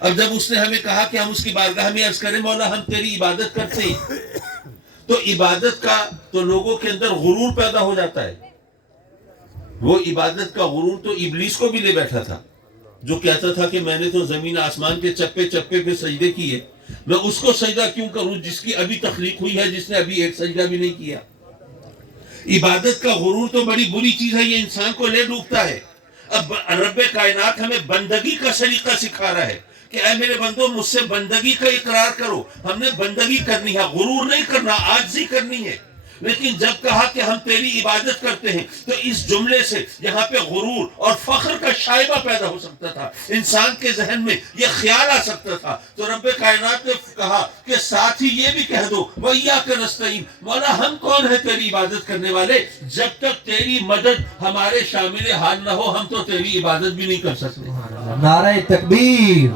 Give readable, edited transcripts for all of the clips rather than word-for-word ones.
اب جب اس نے ہمیں کہا کہ ہم اس کی بارگاہ میں عرض کریں مولا ہم تیری عبادت کرتے ہیں، تو عبادت کا تو لوگوں کے اندر غرور پیدا ہو جاتا ہے. وہ عبادت کا غرور تو ابلیس کو بھی لے بیٹھا تھا، جو کہتا تھا کہ میں نے تو زمین آسمان کے چپے چپے پہ سجدے کیے، میں اس کو سجدہ کیوں کروں جس کی ابھی تخلیق ہوئی ہے، جس نے ابھی ایک سجدہ بھی نہیں کیا. عبادت کا غرور تو بڑی بری چیز ہے، یہ انسان کو لے ڈوبتا ہے. اب رب کائنات ہمیں بندگی کا سلیقہ سکھا رہا ہے کہ اے میرے بندو مجھ سے بندگی کا اقرار کرو. ہم نے بندگی کرنی ہے، غرور نہیں کرنا، عاجزی کرنی ہے. لیکن جب کہا کہ ہم تیری عبادت کرتے ہیں تو اس جملے سے یہاں پہ غرور اور فخر کا شائبہ پیدا ہو سکتا تھا، انسان کے ذہن میں یہ خیال آ سکتا تھا. تو رب کائنات نے کہا کہ ساتھ ہی یہ بھی کہہ دو وَإِيَّاكَ نَسْتَعِينُ، مولا ہم کون ہیں تیری عبادت کرنے والے؟ جب تک تیری مدد ہمارے شامل حال نہ ہو ہم تو تیری عبادت بھی نہیں کر سکتے. نعرہ تکبیر،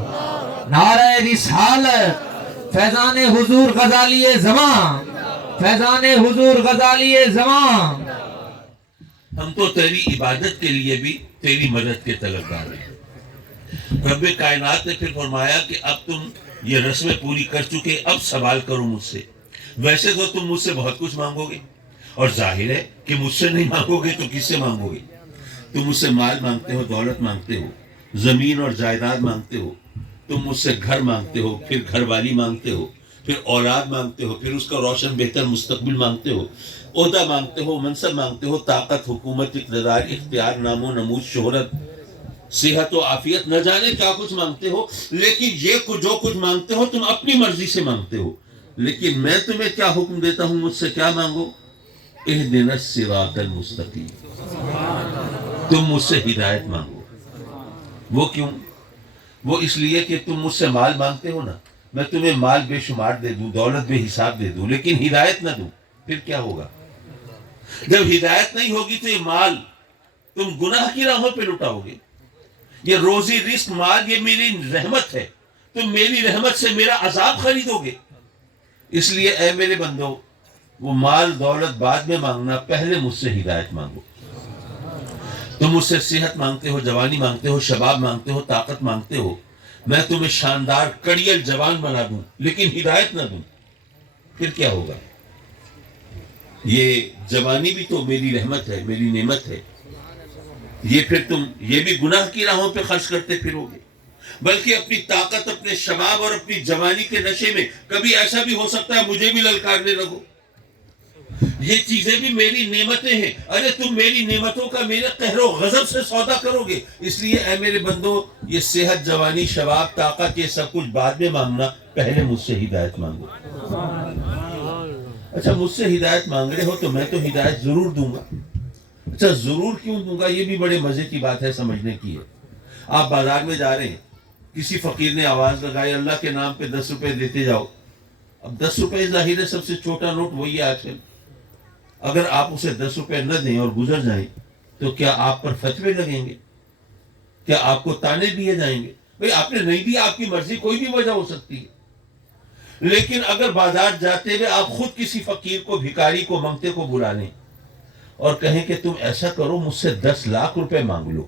نعرہ رسالت، فیضان حضور غزالی زمان، فیضان حضور غزالی زمان. ہم تو تیری عبادت کے لیے بھی تیری مدد کے طلبگار ہیں. رب کائنات نے پھر فرمایا کہ اب تم یہ رسمیں پوری کر چکے، اب سوال کرو مجھ سے. ویسے تو تم مجھ سے بہت کچھ مانگو گے، اور ظاہر ہے کہ مجھ سے نہیں مانگو گے تو کس سے مانگو گے؟ تم مجھ سے مال مانگتے ہو، دولت مانگتے ہو، زمین اور جائیداد مانگتے ہو، تم مجھ سے گھر مانگتے ہو، پھر گھر والی مانگتے ہو، پھر اولاد مانگتے ہو، پھر اس کا روشن بہتر مستقبل مانگتے ہو، عہدہ مانگتے ہو، منصب مانگتے ہو، طاقت، حکومت، اقتدار، اختیار، نام و نمود، شہرت، صحت و عافیت، نہ جانے کیا کچھ مانگتے ہو. لیکن یہ جو کچھ مانگتے ہو تم اپنی مرضی سے مانگتے ہو. لیکن میں تمہیں کیا حکم دیتا ہوں، مجھ سے کیا مانگو؟ اہدنا الصراط المستقیم، تم مجھ سے ہدایت مانگو. وہ کیوں؟ وہ اس لیے کہ تم مجھ سے مال مانگتے ہو نا، میں تمہیں مال بے شمار دے دوں، دولت بے حساب دے دوں، لیکن ہدایت نہ دوں، پھر کیا ہوگا؟ جب ہدایت نہیں ہوگی تو یہ مال تم گناہ کی راہوں پہ لٹاؤ گے. یہ روزی رزق مال یہ میری رحمت ہے، تم میری رحمت سے میرا عذاب خریدو گے. اس لیے اے میرے بندو، وہ مال دولت بعد میں مانگنا، پہلے مجھ سے ہدایت مانگو. تم مجھ سے صحت مانگتے ہو، جوانی مانگتے ہو، شباب مانگتے ہو، طاقت مانگتے ہو، میں تمہیں شاندار کڑیل جوان بنا دوں لیکن ہدایت نہ دوں، پھر کیا ہوگا؟ یہ جوانی بھی تو میری رحمت ہے، میری نعمت ہے. یہ پھر تم یہ بھی گناہ کی راہوں پہ خرچ کرتے پھرو گے. بلکہ اپنی طاقت، اپنے شباب اور اپنی جوانی کے نشے میں کبھی ایسا بھی ہو سکتا ہے مجھے بھی للکارنے لگو. یہ چیزیں بھی میری نعمتیں ہیں. ارے تم میری نعمتوں کا میرے قہر و غضب سے سودا کرو گے. اس لیے اے میرے بندو، یہ صحت، جوانی، شباب، طاقت، یہ سب کچھ بعد میں مانگنا، پہلے مجھ سے ہدایت مانگو. اچھا مجھ سے ہدایت مانگ رہے ہو تو میں تو ہدایت ضرور دوں گا. اچھا ضرور کیوں دوں گا؟ یہ بھی بڑے مزے کی بات ہے، سمجھنے کی ہے. آپ بازار میں جا رہے ہیں، کسی فقیر نے آواز لگائی اللہ کے نام پہ 10 روپے دیتے جاؤ. اب 10 روپے ظاہر ہے سب سے چھوٹا نوٹ وہی ہے آج کل. اگر آپ اسے 10 روپے نہ دیں اور گزر جائیں تو کیا آپ پر فتوے لگیں گے؟ کیا آپ کو تانے دیے جائیں گے؟ بھئی آپ نے نہیں دیا، آپ کی مرضی، کوئی بھی وجہ ہو سکتی ہے. لیکن اگر بازار جاتے ہوئے آپ خود کسی فقیر کو، بھکاری کو، منگتے کو بلا لیں اور کہیں کہ تم ایسا کرو مجھ سے 10 لاکھ روپے مانگ لو،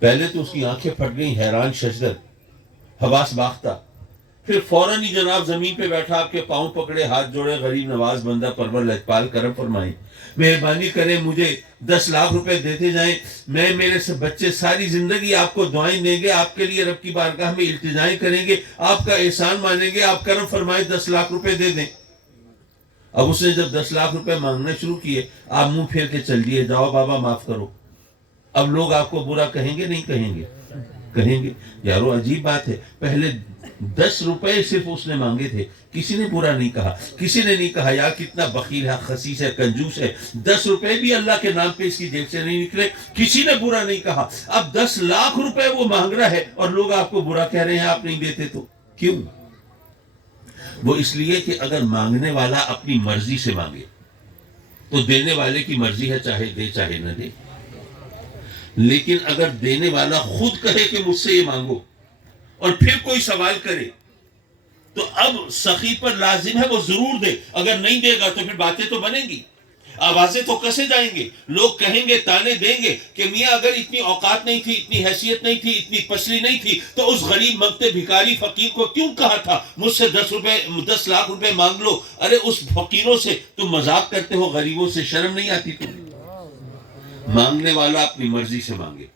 پہلے تو اس کی آنکھیں پھٹ گئیں، حیران ششدر، حواس باختہ. پھر فوراً ہی جناب زمین پہ بیٹھا آپ کے پاؤں پکڑے، ہاتھ جوڑے، غریب نواز بندہ پرور لجپال، کرم فرمائیں، مہربانی کریں، مجھے 10 لاکھ روپے دیتے جائیں. میں، میرے سے بچے ساری زندگی آپ کو دعائیں دیں گے، آپ کے لیے رب کی بارگاہ میں التجائیں کریں گے، آپ کا احسان مانیں گے، آپ کرم فرمائیں 10 لاکھ روپے دے دیں. اب اس نے جب 10 لاکھ روپے مانگنا شروع کیے، آپ منہ پھیر کے چل دیے، جاؤ بابا معاف کرو. اب لوگ آپ کو برا کہیں گے نہیں کہیں گے؟ کہیں گے. یارو عجیب بات ہے، پہلے 10 روپے صرف اس نے مانگے تھے، کسی نے برا نہیں کہا، کسی نے نہیں کہا یار کتنا بخیل ہے، خسیس ہے، کنجوس ہے. 10 روپے بھی اللہ کے نام پہ اس کی جیب سے نہیں نکلے، کسی نے برا نہیں کہا. اب 10 لاکھ روپے وہ مانگ رہا ہے اور لوگ آپ کو برا کہہ رہے ہیں آپ نہیں دیتے تو. کیوں؟ وہ اس لیے کہ اگر مانگنے والا اپنی مرضی سے مانگے تو دینے والے کی مرضی ہے، چاہے دے چاہے نہ دے. لیکن اگر دینے والا خود کہے کہ مجھ سے یہ مانگو اور پھر کوئی سوال کرے تو اب سخی پر لازم ہے وہ ضرور دے. اگر نہیں دے گا تو پھر باتیں تو بنیں گی. آوازیں تو کسے جائیں گے, لوگ کہیں گے, تانے دیں گے کہ میاں اگر اتنی اوقات نہیں تھی, اتنی حیثیت نہیں تھی, اتنی پسری نہیں تھی تو اس غریب منگتے بھکاری فقیر کو کیوں کہا تھا مجھ سے 10 لاکھ روپے مانگ لو؟ ارے اس فقیروں سے تم مذاق کرتے ہو, غریبوں سے شرم نہیں آتی تمہیں؟ مانگنے والا اپنی مرضی سے مانگے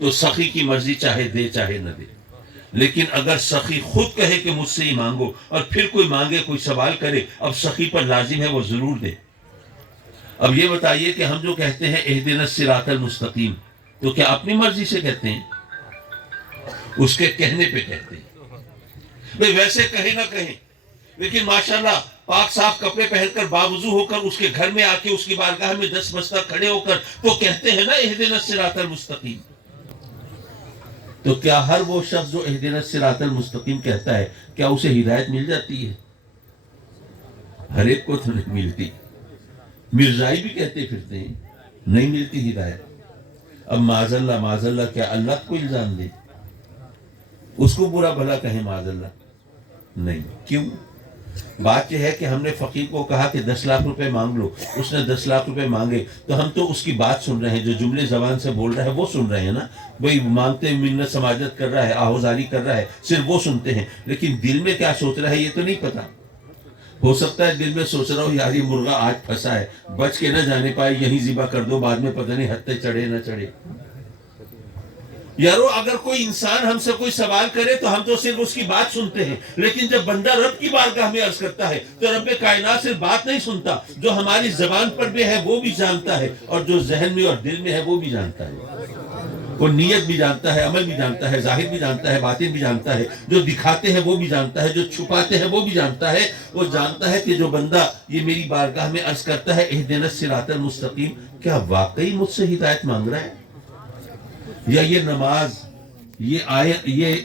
تو سخی کی مرضی چاہے دے چاہے نہ دے, لیکن اگر سخی خود کہے کہ مجھ سے ہی مانگو اور پھر کوئی مانگے, کوئی سوال کرے, اب سخی پر لازم ہے وہ ضرور دے. اب یہ بتائیے کہ ہم جو کہتے ہیں اہدنا الصراط المستقیم, تو کیا اپنی مرضی سے کہتے ہیں؟ اس کے کہنے پہ کہتے ہیں. بھئی ویسے کہیں نہ کہیں, لیکن ماشاءاللہ پاک صاف کپڑے پہن کر باوضو ہو کر اس کے گھر میں آ کے اس کی بارگاہ میں 10 بستہ کھڑے ہو کر تو کہتے ہیں نا اہدنا الصراط المستقیم. تو کیا ہر وہ شخص جو اہدنا الصراط المستقیم کہتا ہے کیا اسے ہدایت مل جاتی ہے؟ ہر ایک کو تو نہیں ملتی. مرزائی بھی کہتے پھرتے ہیں نہیں ملتی ہدایت. اب معاذ اللہ کیا اللہ کو الزام دے, اس کو برا بھلا کہیں معاذ اللہ؟ نہیں. کیوں؟ بات یہ ہے کہ ہم نے فقیر کو کہا کہ 10 لاکھ روپے مانگ لو, اس نے 10 لاکھ روپے مانگے تو ہم تو اس کی بات سن رہے ہیں, جو جملے زبان سے بول رہا ہے وہ سن رہے ہیں نا. وہی مانگتے منت سماجت کر رہا ہے, آہوزاری کر رہا ہے, صرف وہ سنتے ہیں, لیکن دل میں کیا سوچ رہا ہے یہ تو نہیں پتا. ہو سکتا ہے دل میں سوچ رہا ہو یار یہ مرغا آج پھنسا ہے, بچ کے نہ جانے پائے, یہیں ذبح کر دو, بعد میں پتہ نہیں ہتھے چڑھے نہ چڑھے. یارو اگر کوئی انسان ہم سے کوئی سوال کرے تو ہم تو صرف اس کی بات سنتے ہیں, لیکن جب بندہ رب کی بارگاہ میں عرض کرتا ہے تو رب کائنات صرف بات نہیں سنتا, جو ہماری زبان پر بھی ہے وہ بھی جانتا ہے, اور جو ذہن میں اور دل میں ہے وہ بھی جانتا ہے. وہ نیت بھی جانتا ہے, عمل بھی جانتا ہے, ظاہر بھی جانتا ہے, باطن بھی جانتا ہے, جو دکھاتے ہیں وہ بھی جانتا ہے, جو چھپاتے ہیں وہ بھی جانتا ہے. وہ جانتا ہے کہ جو بندہ یہ میری بارگاہ میں عرض کرتا ہے اہدنا الصراط المستقیم, کیا واقعی مجھ سے ہدایت مانگ رہا ہے, یا یہ نماز, یہ